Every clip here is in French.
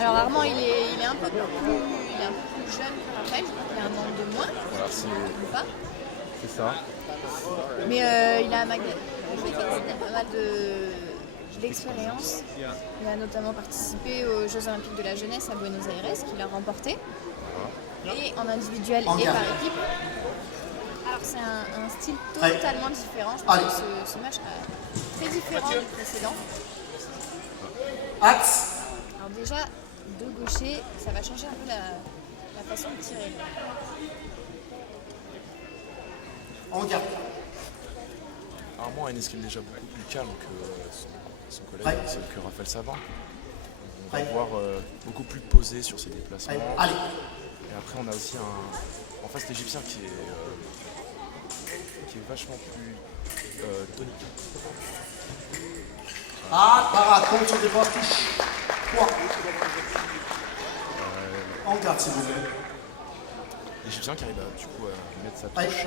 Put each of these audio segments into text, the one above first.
Alors Armand, il est un peu plus jeune que Raphaël, il a un an de moins, Voilà, si je ne me trompe pas. c'est ça. Mais il a pas mal d'expérience. Il a notamment participé aux Jeux Olympiques de la Jeunesse à Buenos Aires, qu'il a remporté, et en individuel et par équipe. Alors c'est un style totalement différent. Je pense que ce match est très différent du précédent. Alors déjà, deux gauchers, ça va changer un peu la façon de tirer. Armand a une esquive déjà beaucoup plus calme que son collègue, que Raphaël Savant. On va le voir beaucoup plus posé sur ses déplacements. Et après, on a aussi en face l'Égyptien qui est vachement plus tonique. Contre des touche. En garde, s'il vous plaît. L'Égyptien qui arrive du coup à mettre sa touche.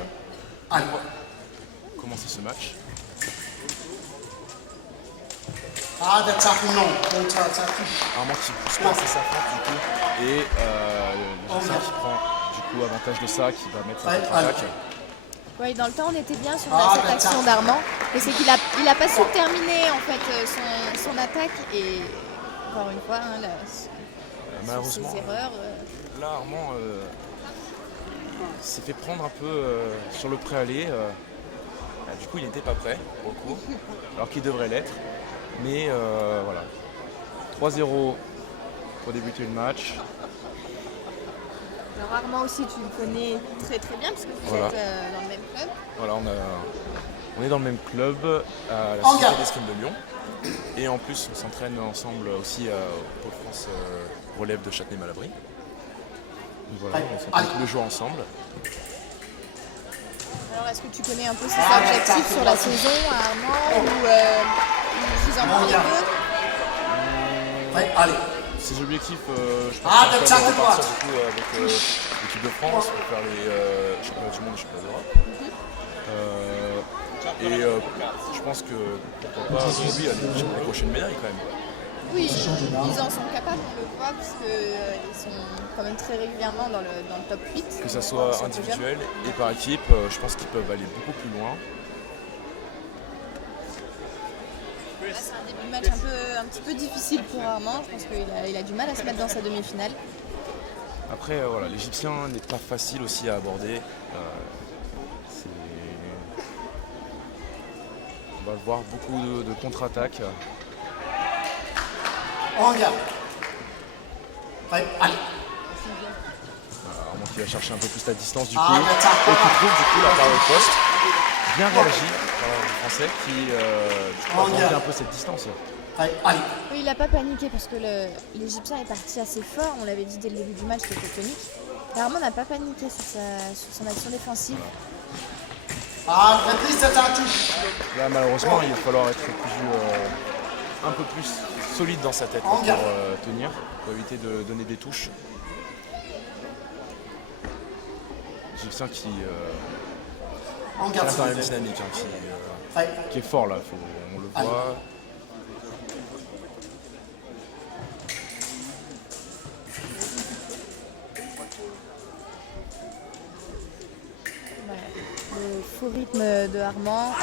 Commencer ce match. Non, contre-attaque touche. Armand qui pousse pas assez sa frappe du coup. Et l'Égyptien qui prend du coup avantage de ça, qui va mettre sa contre-attaque. Oui, dans le temps, on était bien sur cette action d'Armand. Mais c'est qu'il a pas su terminer en fait son attaque. Et encore une fois, Malheureusement, ses erreurs. Là, Armand s'est fait prendre un peu sur le préaller. Du coup, il n'était pas prêt pour le coup, alors qu'il devrait l'être. Mais voilà, 3-0 pour débuter le match. Alors Armand aussi, tu le connais très très bien parce que vous êtes dans le même club. Voilà, on est dans le même club à la Société d'escrime de Lyon. Et en plus, on s'entraîne ensemble aussi au Pôle France relève de Châtenay-Malabry. Donc voilà, on s'entraîne tous les jours ensemble. Alors est-ce que tu connais un peu ses objectifs sur la saison à Armand ou vous en parlez peu? Ces objectifs, je pense qu'on va repartir du coup avec l'équipe de France pour faire les championnats du monde et championnats d'Europe. Et je pense que pourquoi pas pour lui aller chercher les prochaines médailles quand même. Oui, ils en sont capables, on le voit, parce qu'ils sont quand même très régulièrement dans le top 8. Que ce soit individuel et par équipe, je pense qu'ils peuvent aller beaucoup plus loin. Là, c'est un début de match un petit peu difficile pour Armand. Je pense qu'il a du mal à se mettre dans sa demi-finale. Après, voilà, l'Égyptien n'est pas facile aussi à aborder. On va le voir beaucoup de contre-attaques. Armand qui va chercher un peu plus la distance du coup. Et qui trouve du coup la barre au poste. Bien réagi le Français qui a un peu cette distance. Oui, il n'a pas paniqué parce que l'Égyptien est parti assez fort. On l'avait dit dès le début du match, c'était tonique. Et Armand n'a pas paniqué sur son action défensive. Là, malheureusement, il va falloir être un peu plus solide dans sa tête pour tenir, pour éviter de donner des touches. L'Égyptien qui reste dans la même dynamique, qui est fort là, on le voit. Le faux rythme de Armand.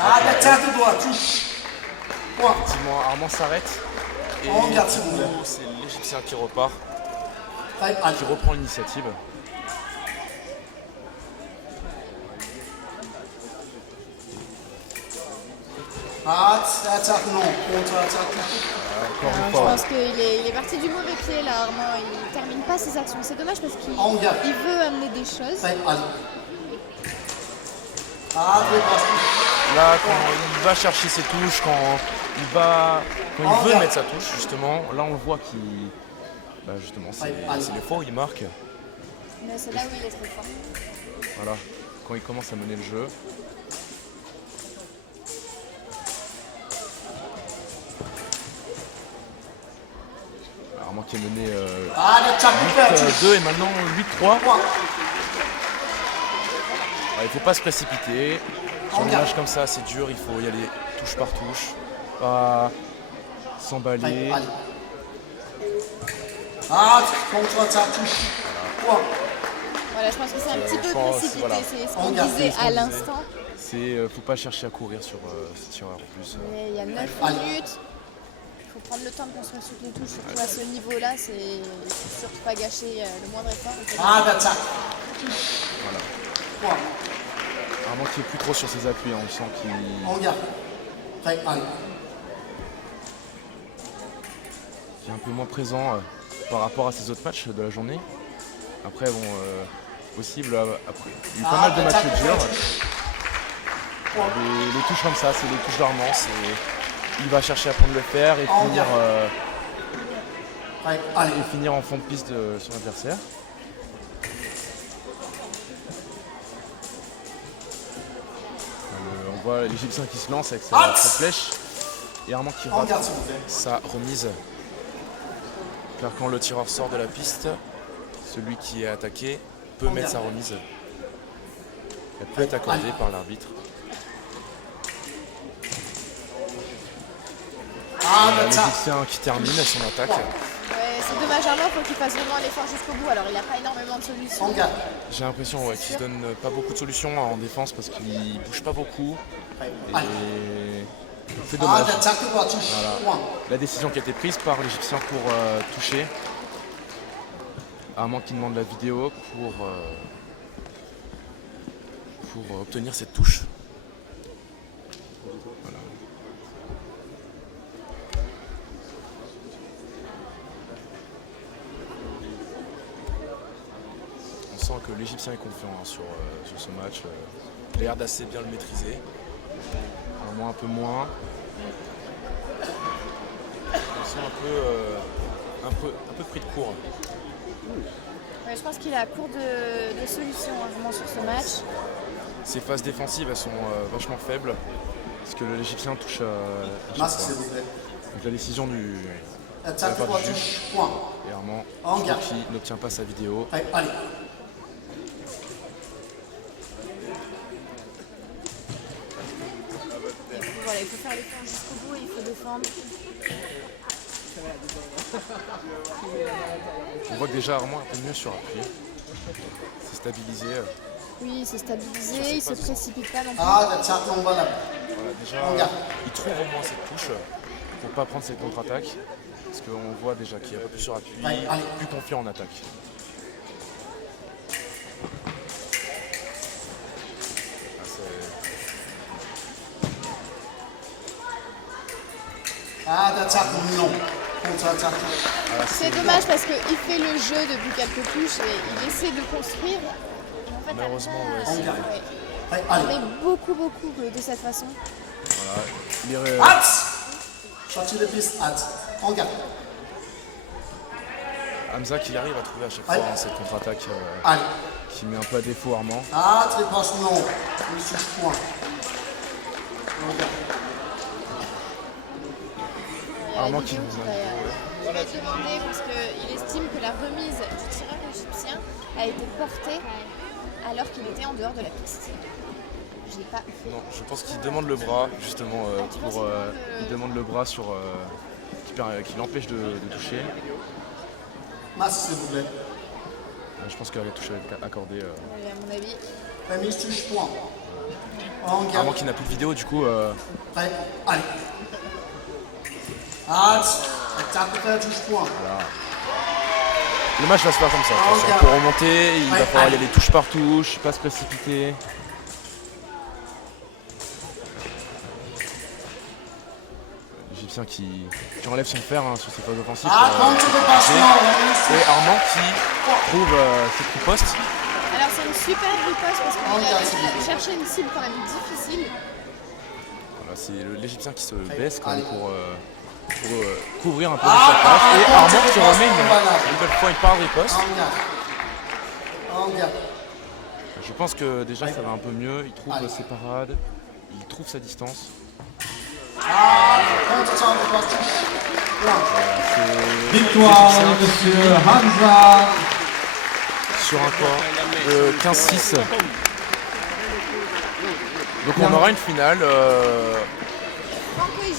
Effectivement, Armand s'arrête et c'est l'Égyptien qui repart, qui reprend l'initiative. Je pense qu'il est parti du mauvais pied là, Armand. Il termine pas ses actions. C'est dommage parce qu'il veut amener des choses. Là, quand il va chercher ses touches, quand il veut mettre sa touche, justement, là on le voit qu'il. Justement, c'est les fois où il marque. Mais c'est là où il est très fort. Voilà, quand il commence à mener le jeu. Armand qui est mené 8-2 et maintenant 8-3. Il ne faut pas se précipiter. Sur un match comme ça, c'est dur, il faut y aller touche par touche. Pas s'emballer. Contre-attaque, touche. Point. Voilà, je pense que c'est un petit peu pense, précipité, voilà. c'est ce qu'on disait à l'instant. Faut pas chercher à courir sur ce tireur en plus. Mais il y a 9 minutes. Il faut prendre le temps de construire toutes les touches, surtout à ce niveau-là, il faut surtout pas gâcher le moindre effort. D'attaque. Voilà. Point. Vraiment qu'il n'est plus trop sur ses appuis, hein. On sent qu'il On garde. Prêt, allez. est un peu moins présent par rapport à ses autres matchs de la journée. Après, bon, possible, après, il y a eu pas mal de matchs durs. Les touches comme ça, c'est les touches d'Armand. Il va chercher à prendre le fer et finir en fond de piste de son adversaire. On voit l'Égyptien qui se lance avec sa flèche et Armand qui rate sa remise. Car quand le tireur sort de la piste, celui qui est attaqué peut mettre sa remise. Elle peut être accordée par l'arbitre. L'Égyptien qui termine son attaque. Ouais, c'est dommage, Armand, il faut qu'il fasse vraiment l'effort jusqu'au bout. Alors, il n'a pas énormément de solutions. J'ai l'impression qu'il ne donne pas beaucoup de solutions en défense parce qu'il ne bouge pas beaucoup. Et c'est dommage. Voilà. La décision qui a été prise par l'Égyptien pour toucher. Armand qui demande la vidéo pour obtenir cette touche. Voilà. On sent que l'Égyptien est confiant sur ce match. Il a l'air d'assez bien le maîtriser. Armand un peu moins. On sent un peu pris de court. Ouais, je pense qu'il est à court de solutions vraiment sur ce match. Ses phases défensives elles sont vachement faibles parce que l'Égyptien touche à chaque fois. Donc la décision de la part du juge et Armand qui n'obtient pas sa vidéo. Allez. Et puis, voilà, il faut faire l'effort jusqu'au bout et il faut défendre. On voit que déjà Armand est un peu mieux sur appui. C'est stabilisé. Oui, il s'est stabilisé, il ne se précipite pas non plus. Voilà, déjà, il trouve au moins cette touche pour ne pas prendre cette contre-attaque. Parce qu'on voit déjà qu'il est un peu plus sur appui, plus confiant en attaque. Non. Contre-attaque. C'est dommage parce qu'il fait le jeu depuis quelques touches et il essaie de construire. Et en fait, malheureusement, on met beaucoup de cette façon. Voilà. Sortie de piste, on garde. Hamza qui arrive à trouver à chaque fois cette contre-attaque qui met un peu à défaut Armand. Très passe, non. Le 6 points. On garde. Armand qui nous il va demander parce qu'il estime que la remise du tireur égyptien a été portée alors qu'il était en dehors de la piste. J'ai pas fait. Non, je pense qu'il demande le bras justement il demande le bras qui l'empêche de toucher. Masse, s'il vous plaît. Je pense que la touche est accordée. À mon avis. Remise touche point. On garde. Armand qui n'a plus de vidéo du coup. Prêt, allez. Attaque, touche point. Voilà. Le match va se faire comme ça. Attention, pour remonter, il va falloir y aller touche par touche, pas se précipiter. L'Égyptien qui enlève son fer sur ses phases offensives. Et Armand qui trouve cette riposte. Alors c'est une super riposte parce qu'il a cherché une cible quand même difficile. Voilà, c'est l'Égyptien qui se baisse quand même pour couvrir un peu la surface. Et Armand qui remet une nouvelle fois une part de riposte. Je pense que déjà ça va un peu mieux. Il trouve ses parades, il trouve sa distance. Victoire de Monsieur Hamza. Sur un score de 15-6. Donc on aura une finale.